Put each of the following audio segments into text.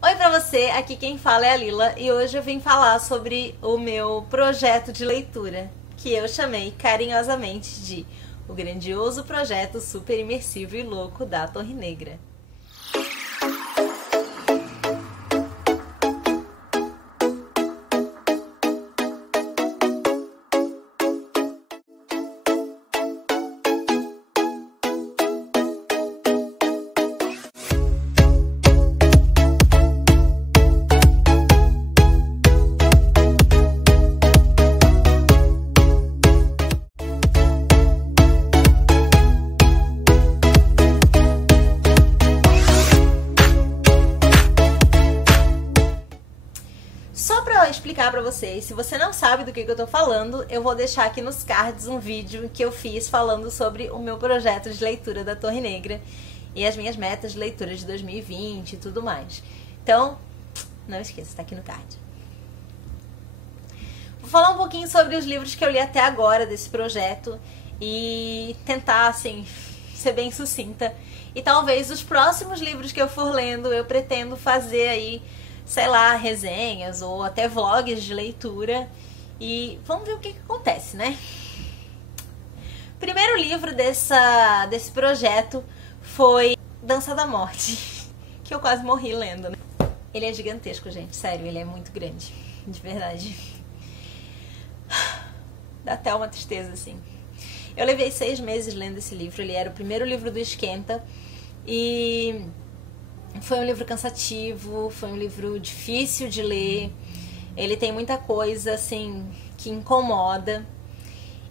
Oi pra você, aqui quem fala é a Lila e hoje eu vim falar sobre o meu projeto de leitura, que eu chamei carinhosamente de O Grandioso Projeto Super Imersivo e Louco da Torre Negra. Só pra explicar pra vocês, se você não sabe do que eu tô falando, eu vou deixar aqui nos cards um vídeo que eu fiz falando sobre o meu projeto de leitura da Torre Negra e as minhas metas de leitura de 2020 e tudo mais. Então, não esqueça, tá aqui no card. Vou falar um pouquinho sobre os livros que eu li até agora desse projeto e tentar, assim, ser bem sucinta. E talvez os próximos livros que eu for lendo, eu pretendo fazer aí, sei lá, resenhas ou até vlogs de leitura. E vamos ver o que acontece, né? Primeiro livro desse projeto foi Dança da Morte, que eu quase morri lendo, né? Ele é gigantesco, gente, sério, ele é muito grande, de verdade. Dá até uma tristeza, assim. Eu levei 6 meses lendo esse livro, ele era o primeiro livro do Esquenta e foi um livro cansativo, foi um livro difícil de ler, ele tem muita coisa, assim, que incomoda.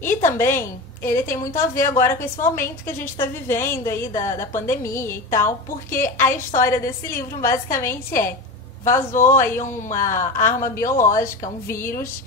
E também, ele tem muito a ver agora com esse momento que a gente tá vivendo aí, da pandemia e tal, porque a história desse livro, basicamente, vazou aí uma arma biológica, um vírus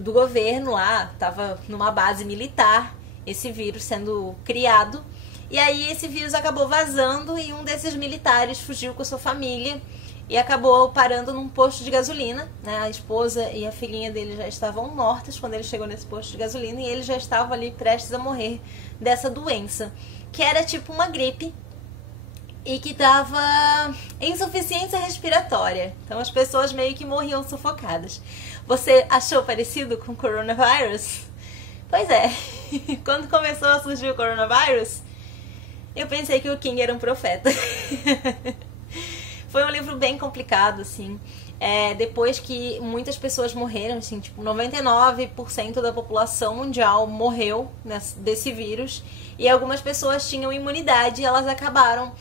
do governo lá, tava numa base militar, esse vírus sendo criado. E aí esse vírus acabou vazando e um desses militares fugiu com a sua família e acabou parando num posto de gasolina, né? A esposa e a filhinha dele já estavam mortas quando ele chegou nesse posto de gasolina e ele já estava ali prestes a morrer dessa doença, que era tipo uma gripe e que dava insuficiência respiratória. Então as pessoas meio que morriam sufocadas. Você achou parecido com o coronavírus? Pois é, quando começou a surgir o coronavírus, eu pensei que o King era um profeta. Foi um livro bem complicado, assim. Depois que muitas pessoas morreram, assim, tipo, 99% da população mundial morreu desse vírus. E algumas pessoas tinham imunidade e elas acabaram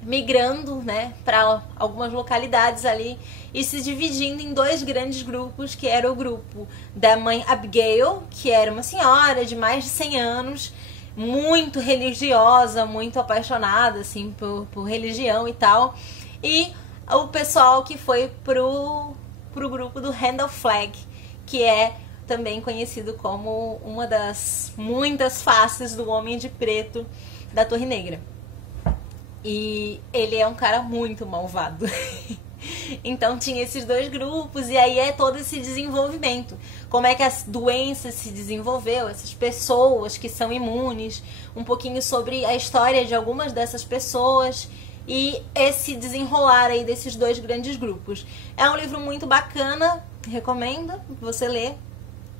migrando, né, para algumas localidades ali e se dividindo em 2 grandes grupos, que era o grupo da mãe Abigail, que era uma senhora de mais de 100 anos, muito religiosa, muito apaixonada, assim, por religião e tal. E o pessoal que foi pro grupo do Randall Flagg, que é também conhecido como uma das muitas faces do Homem de Preto da Torre Negra. E ele é um cara muito malvado. Então tinha esses 2 grupos e aí todo esse desenvolvimento. Como é que a doença se desenvolveu, essas pessoas que são imunes, um pouquinho sobre a história de algumas dessas pessoas e esse desenrolar aí desses 2 grandes grupos. É um livro muito bacana, recomendo você ler.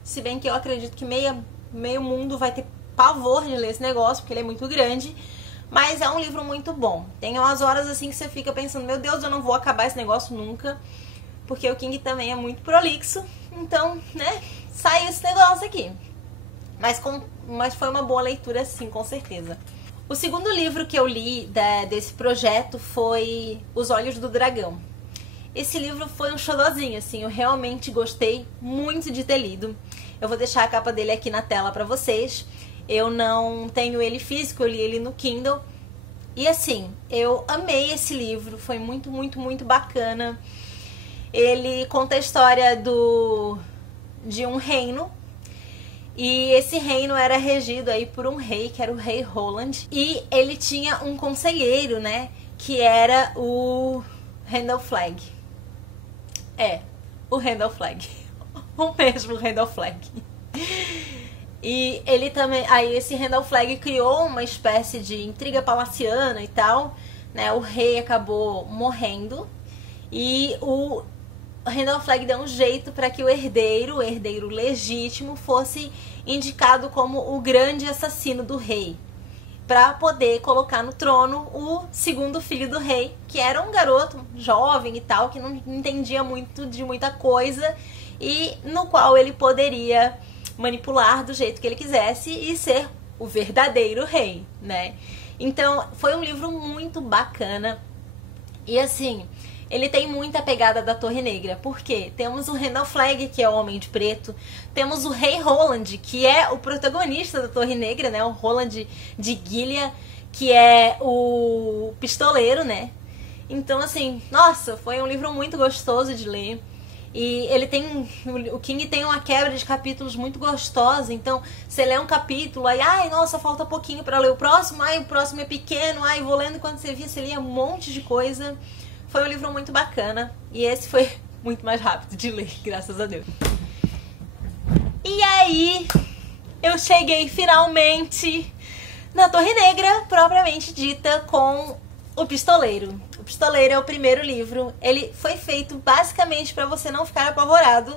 Se bem que eu acredito que meio mundo vai ter pavor de ler esse negócio, porque ele é muito grande. Mas é um livro muito bom. Tem umas horas assim que você fica pensando, meu Deus, eu não vou acabar esse negócio nunca. Porque o King também é muito prolixo. Então, né, saiu esse negócio aqui. Mas foi uma boa leitura sim, com certeza. O segundo livro que eu li desse projeto foi Os Olhos do Dragão. Esse livro foi um xodozinho, assim, eu realmente gostei muito de ter lido. Eu vou deixar a capa dele aqui na tela pra vocês. Eu não tenho ele físico, eu li ele no Kindle. E assim, eu amei esse livro, foi muito, muito, muito bacana. Ele conta a história de um reino. E esse reino era regido aí por um rei, que era o rei Roland. E ele tinha um conselheiro, né, que era o Randall Flagg. O Randall Flagg. O mesmo Randall Flagg. E ele também, aí esse Randall Flagg criou uma espécie de intriga palaciana e tal, né, o rei acabou morrendo e o Randall Flagg deu um jeito para que o herdeiro legítimo, fosse indicado como o grande assassino do rei, para poder colocar no trono o segundo filho do rei, que era um garoto jovem e tal, que não entendia muito de muita coisa, e no qual ele poderia manipular do jeito que ele quisesse e ser o verdadeiro rei, né? Então, foi um livro muito bacana. E assim, ele tem muita pegada da Torre Negra, porque temos o Randall Flagg, que é o Homem de Preto, temos o Rei Roland, que é o protagonista da Torre Negra, né, o Roland de Gilead, que é o pistoleiro, né. Então, assim, nossa, foi um livro muito gostoso de ler. E ele tem, o King tem uma quebra de capítulos muito gostosa. Então você lê um capítulo, aí, ai, nossa, falta pouquinho para ler o próximo, ai, o próximo é pequeno, ai, vou lendo, quando você via, você lia um monte de coisa. Foi um livro muito bacana, e esse foi muito mais rápido de ler, graças a Deus. E aí, eu cheguei finalmente na Torre Negra, propriamente dita, com O Pistoleiro. O Pistoleiro é o primeiro livro. Ele foi feito basicamente para você não ficar apavorado.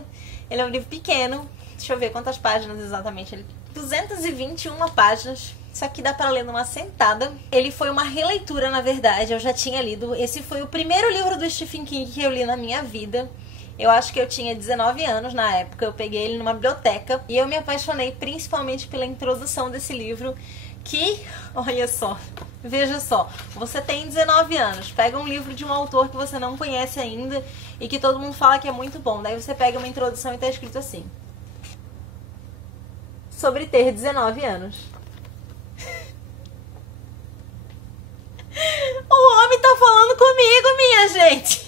Ele é um livro pequeno. Deixa eu ver quantas páginas exatamente. Ele 221 páginas. Isso aqui dá para ler numa sentada. Ele foi uma releitura, na verdade. Eu já tinha lido. Esse foi o primeiro livro do Stephen King que eu li na minha vida. Eu acho que eu tinha 19 anos na época. Eu peguei ele numa biblioteca. E eu me apaixonei principalmente pela introdução desse livro. Que, olha só, veja só, você tem 19 anos, pega um livro de um autor que você não conhece ainda e que todo mundo fala que é muito bom. Daí você pega uma introdução e tá escrito assim: sobre ter 19 anos. O homem tá falando comigo, minha gente!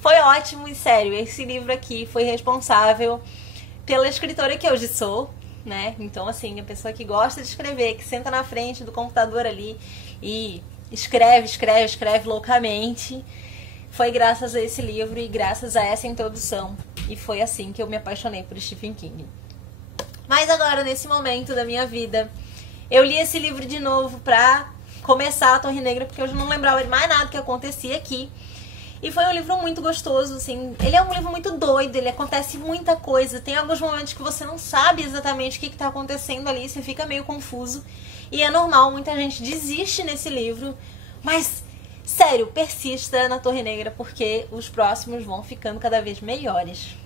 Foi ótimo e sério, esse livro aqui foi responsável pela escritora que hoje sou, né? Então, assim, a pessoa que gosta de escrever, que senta na frente do computador ali e escreve loucamente, foi graças a esse livro e graças a essa introdução. E foi assim que eu me apaixonei por Stephen King. Mas agora, nesse momento da minha vida, eu li esse livro de novo pra começar a Torre Negra, porque eu já não lembrava de mais nada que acontecia aqui. E foi um livro muito gostoso, assim. Ele é um livro muito doido, ele acontece muita coisa. Tem alguns momentos que você não sabe exatamente o que tá acontecendo ali, você fica meio confuso. E é normal, muita gente desiste nesse livro. Mas, sério, persista na Torre Negra, porque os próximos vão ficando cada vez melhores.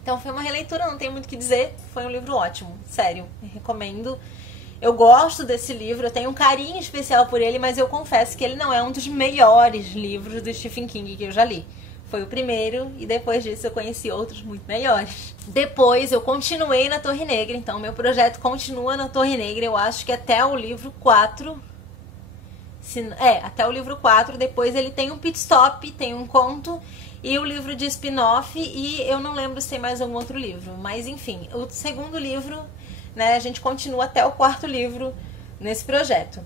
Então foi uma releitura, não tenho muito o que dizer. Foi um livro ótimo, sério, recomendo. Eu gosto desse livro, eu tenho um carinho especial por ele, mas eu confesso que ele não é um dos melhores livros do Stephen King que eu já li. Foi o primeiro e depois disso eu conheci outros muito melhores. Depois eu continuei na Torre Negra, então meu projeto continua na Torre Negra, eu acho que até o livro 4. Até o livro 4, depois ele tem um pit stop, tem um conto e o livro de spin-off, e eu não lembro se tem mais algum outro livro, mas enfim, o segundo livro, né, a gente continua até o 4º livro nesse projeto.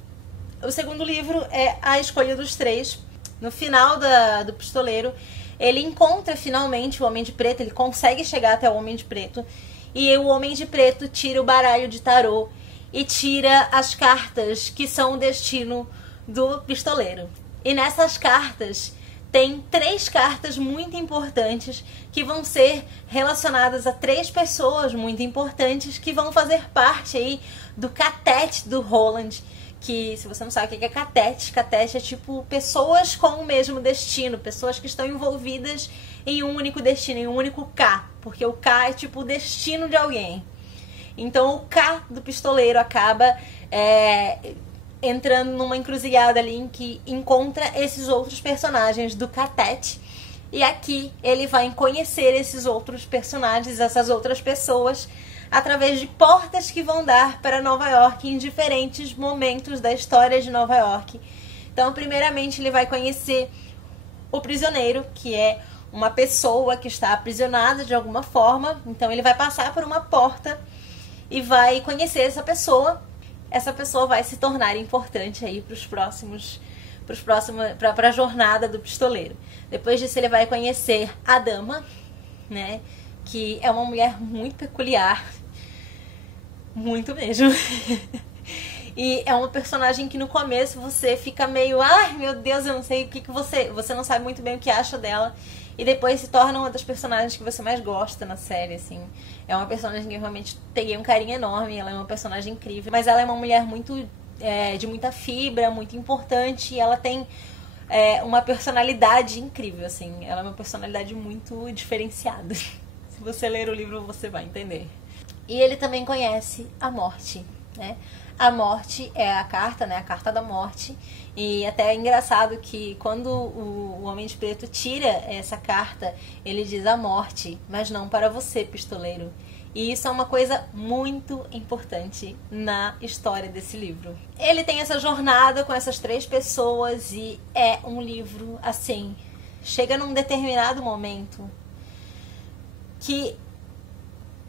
O segundo livro é A Escolha dos Três. No final do Pistoleiro, ele encontra finalmente o Homem de Preto, ele consegue chegar até o Homem de Preto, e o Homem de Preto tira o baralho de tarô e tira as cartas que são o destino do Pistoleiro. E nessas cartas tem 3 cartas muito importantes que vão ser relacionadas a 3 pessoas muito importantes que vão fazer parte aí do catete do Roland. Que, se você não sabe o que é catete é tipo pessoas com o mesmo destino, pessoas que estão envolvidas em um único destino, em um único K, porque o K é tipo o destino de alguém. Então o K do Pistoleiro acaba entrando numa encruzilhada ali em que encontra esses outros personagens do catete, e aqui ele vai conhecer esses outros personagens, essas outras pessoas, através de portas que vão dar para Nova York em diferentes momentos da história de Nova York. Então, primeiramente, ele vai conhecer o prisioneiro, que é uma pessoa que está aprisionada de alguma forma. Então, ele vai passar por uma porta e vai conhecer essa pessoa. Essa pessoa vai se tornar importante aí para a jornada do pistoleiro. Depois disso, ele vai conhecer a dama, né, que é uma mulher muito peculiar, muito mesmo. E é uma personagem que no começo você fica meio, ai meu Deus, eu não sei o que você não sabe muito bem o que acha dela. E depois se torna uma das personagens que você mais gosta na série, assim. É uma personagem que eu realmente peguei um carinho enorme, ela é uma personagem incrível. Mas ela é uma mulher muito de muita fibra, muito importante, e ela tem uma personalidade incrível, assim. Ela é uma personalidade muito diferenciada. Se você ler o livro, você vai entender. E ele também conhece a morte, né? A morte é a carta, né? A carta da morte. E até é engraçado que quando o Homem de Preto tira essa carta, ele diz a morte, mas não para você, pistoleiro. E isso é uma coisa muito importante na história desse livro. Ele tem essa jornada com essas 3 pessoas e é um livro, assim, chega num determinado momento que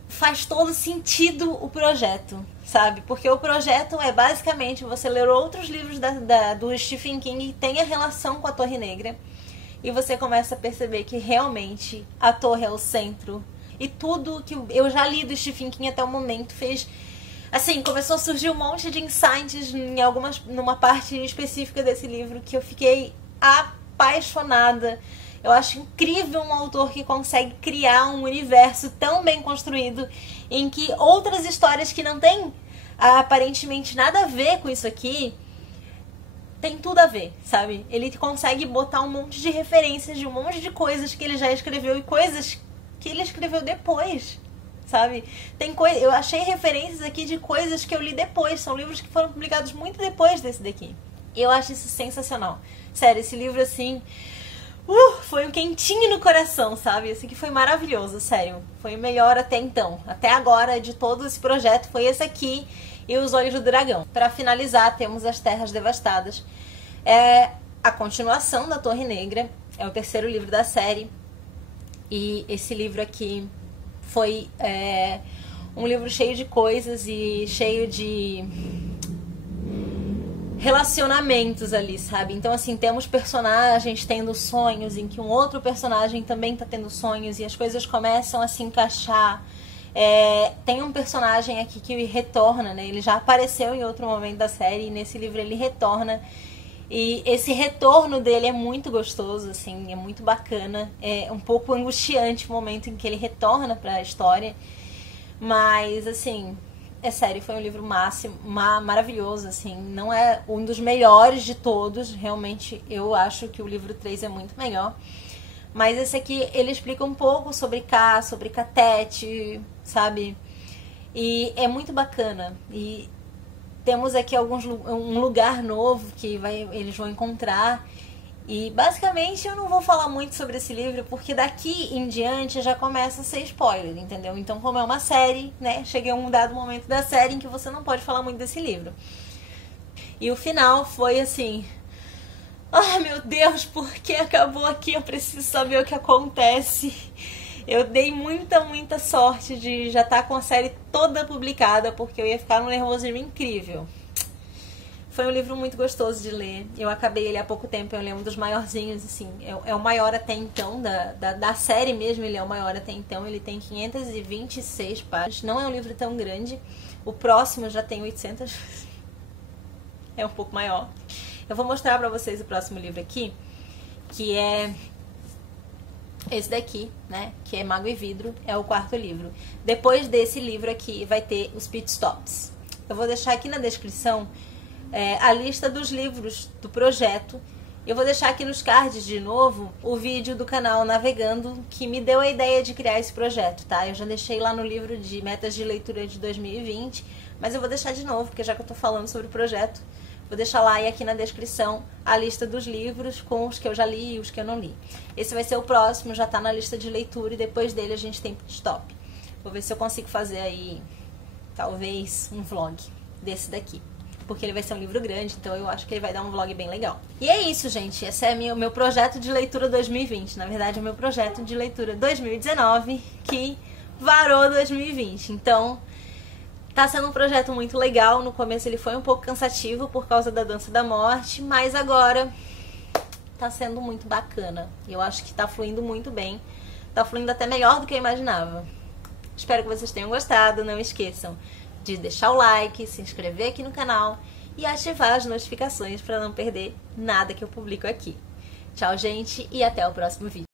faz todo sentido o projeto, sabe? Porque o projeto é basicamente você ler outros livros do Stephen King que tem a relação com a Torre Negra e você começa a perceber que realmente a torre é o centro. E tudo que eu já li do Stephen King até o momento fez... Assim, começou a surgir um monte de insights numa parte específica desse livro que eu fiquei apaixonada. Eu acho incrível um autor que consegue criar um universo tão bem construído em que outras histórias que não têm aparentemente nada a ver com isso aqui tem tudo a ver, sabe? Ele consegue botar um monte de referências de um monte de coisas que ele já escreveu e coisas que ele escreveu depois, sabe? Eu achei referências aqui de coisas que eu li depois. São livros que foram publicados muito depois desse daqui. Eu acho isso sensacional. Sério, esse livro, assim... foi um quentinho no coração, sabe? Esse aqui foi maravilhoso, sério. Foi o melhor até então. Até agora, de todo esse projeto, foi esse aqui e Os Olhos do Dragão. Para finalizar, temos As Terras Devastadas. É a continuação da Torre Negra. É o 3º livro da série. E esse livro aqui foi um livro cheio de coisas e cheio de relacionamentos ali, sabe? Então, assim, temos personagens tendo sonhos em que um outro personagem também tá tendo sonhos e as coisas começam a se encaixar. Tem um personagem aqui que retorna, né? Ele já apareceu em outro momento da série e nesse livro ele retorna. E esse retorno dele é muito gostoso, assim, é muito bacana. É um pouco angustiante o momento em que ele retorna pra história. Mas, assim... É sério, foi um livro maravilhoso, assim, não é um dos melhores de todos, realmente eu acho que o livro 3 é muito melhor, mas esse aqui, ele explica um pouco sobre K, sobre Catete, sabe, e é muito bacana, e temos aqui um lugar novo que eles vão encontrar. E basicamente eu não vou falar muito sobre esse livro, porque daqui em diante já começa a ser spoiler, entendeu? Então, como é uma série, né, cheguei a um dado momento da série em que você não pode falar muito desse livro. E o final foi assim... Ah, meu Deus, por que acabou aqui? Eu preciso saber o que acontece. Eu dei muita sorte de já estar com a série toda publicada, porque eu ia ficar num nervosismo incrível. Foi um livro muito gostoso de ler. Eu acabei ele há pouco tempo, eu lembro dos maiorzinhos, assim. É o maior até então, da série mesmo, ele é o maior até então. Ele tem 526 páginas. Não é um livro tão grande. O próximo já tem 800. É um pouco maior. Eu vou mostrar pra vocês o próximo livro aqui, que é esse daqui, né? Que é Mago e Vidro, é o 4º livro. Depois desse livro aqui vai ter os Pit Stops. Eu vou deixar aqui na descrição a lista dos livros do projeto. Eu vou deixar aqui nos cards de novo o vídeo do canal Navegando, que me deu a ideia de criar esse projeto, tá? Eu já deixei lá no livro de metas de leitura de 2020, mas eu vou deixar de novo, porque já que eu tô falando sobre o projeto, vou deixar lá e aqui na descrição a lista dos livros com os que eu já li e os que eu não li. Esse vai ser o próximo, já tá na lista de leitura e depois dele a gente tem Pit Stop. Vou ver se eu consigo fazer aí, talvez, um vlog desse daqui. Porque ele vai ser um livro grande, então eu acho que ele vai dar um vlog bem legal. E é isso, gente. Esse é o meu projeto de leitura 2020. Na verdade, é o meu projeto de leitura 2019, que varou 2020. Então, tá sendo um projeto muito legal. No começo ele foi um pouco cansativo por causa da Dança da Morte, mas agora tá sendo muito bacana. Eu acho que tá fluindo muito bem. Tá fluindo até melhor do que eu imaginava. Espero que vocês tenham gostado. Não esqueçam de deixar o like, se inscrever aqui no canal e ativar as notificações para não perder nada que eu publico aqui. Tchau, gente, e até o próximo vídeo.